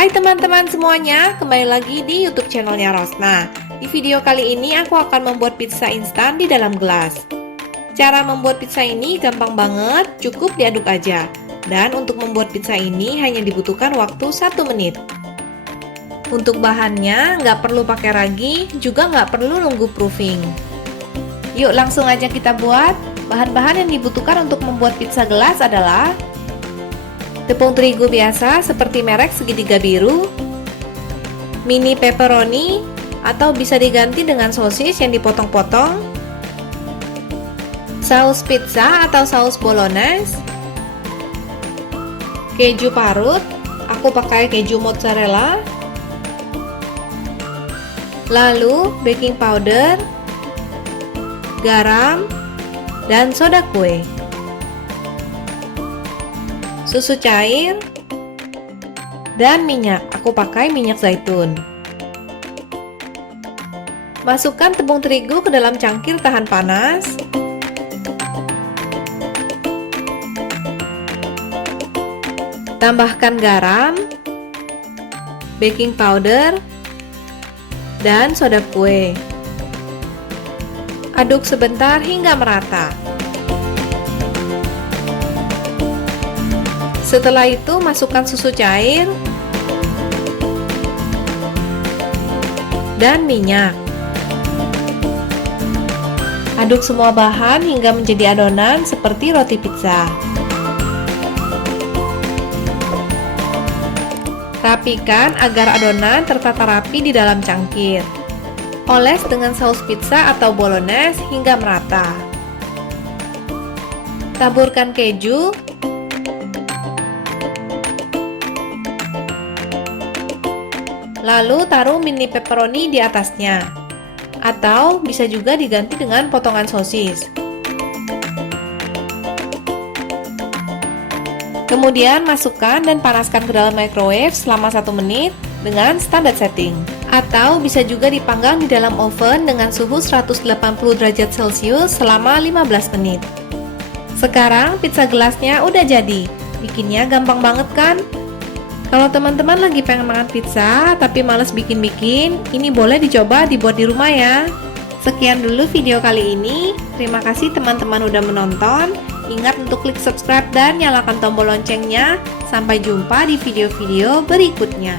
Hai teman-teman semuanya, kembali lagi di YouTube channelnya Rosna. Di video kali ini aku akan membuat pizza instan di dalam gelas. Cara membuat pizza ini gampang banget, cukup diaduk aja. Dan untuk membuat pizza ini hanya dibutuhkan waktu 1 menit. Untuk bahannya nggak perlu pakai ragi, juga nggak perlu nunggu proofing. Yuk langsung aja kita buat. Bahan-bahan yang dibutuhkan untuk membuat pizza gelas adalah tepung terigu biasa seperti merek segitiga biru, mini pepperoni atau bisa diganti dengan sosis yang dipotong-potong, saus pizza atau saus bolognese, keju parut, aku pakai keju mozzarella, lalu baking powder, garam, dan soda kue, susu cair, dan minyak. Aku pakai minyak zaitun. Masukkan tepung terigu ke dalam cangkir tahan panas. Tambahkan garam, baking powder, dan soda kue. Aduk sebentar hingga merata. Setelah itu masukkan susu cair dan minyak. Aduk semua bahan hingga menjadi adonan seperti roti pizza. Rapikan agar adonan tertata rapi di dalam cangkir. Oles dengan saus pizza atau bolognese hingga merata. Taburkan keju, lalu taruh mini pepperoni di atasnya, atau bisa juga diganti dengan potongan sosis. Kemudian masukkan dan panaskan ke dalam microwave selama 1 menit dengan standar setting, atau bisa juga dipanggang di dalam oven dengan suhu 180 derajat Celcius selama 15 menit. Sekarang pizza gelasnya udah jadi. Bikinnya gampang banget kan? Kalau teman-teman lagi pengen makan pizza tapi males bikin-bikin, ini boleh dicoba dibuat di rumah ya. Sekian dulu video kali ini. Terima kasih teman-teman udah menonton. Ingat untuk klik subscribe dan nyalakan tombol loncengnya. Sampai jumpa di video-video berikutnya.